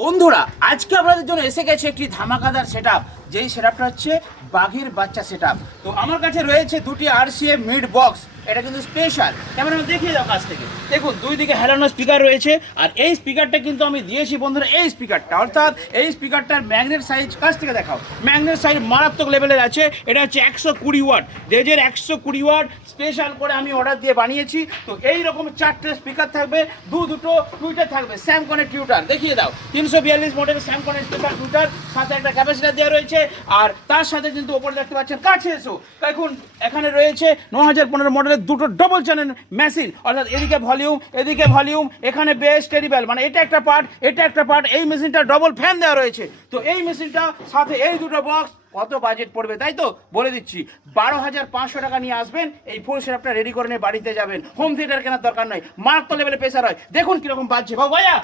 বন্ধুরা আজকে আপনাদের জন্য এসে গেছে একটি ধামাকাদার সেটআপ, যেই সেটআপটা হচ্ছে বাঘের বাচ্চা সেটআপ। তো আমার কাছে রয়েছে দুটি RCA মিড বক্স, এটা কিন্তু স্পেশাল। ক্যামেরা দেখিয়ে দাও কাছ থেকে, দেখুন দুই দিকে হেলানো স্পিকার রয়েছে। আর এই স্পিকারটা কিন্তু আমি দিয়েছি বন্ধুরা, এই স্পিকারটা অর্থাৎ এই স্পিকারটার ম্যাগনেট সাইজ কাছ থেকে দেখাও, ম্যাগনেট সাইজ মারাত্মক লেভেলের আছে। এটা হচ্ছে 120 ওয়াট, ডেজের 120 ওয়াট স্পেশাল করে আমি অর্ডার দিয়ে বানিয়েছি। তো এই রকম চারটে স্পিকার থাকবে, দুটো টুইটার থাকবে, স্যামকনের টিউটার দেখিয়ে দাও, 342 মডেল স্যামকনের স্পিকার টুইটার, সাথে একটা ক্যাপাসিটার দেওয়া রয়েছে। আর তার সাথে কিন্তু ওপরে দেখতে পাচ্ছেন, কাছে এসো দেখুন, এখানে রয়েছে 9015 মডেলের দুটো ডবল চ্যানেল মেশিন, অর্থাৎ এদিকে ভলিউম, এখানে বেস টেরিবেল, মানে এটা একটা পার্ট, এই মেশিনটা ডবল ফ্যান দেওয়া রয়েছে। তো এই মেশিনটা সাথে এই দুটো বক্স কত বাজেট পড়বে তাই তো বলে দিচ্ছি, 12,500 টাকা নিয়ে আসবেন, এই ফুল সেটআপটা রেডি করে নিয়ে বাড়িতে যাবেন। হোম থিয়েটার কেনার দরকার নয়, মারাত্মক লেভেলে প্রেসার হয়। দেখুন কিরকম বাজছে ভাইয়া।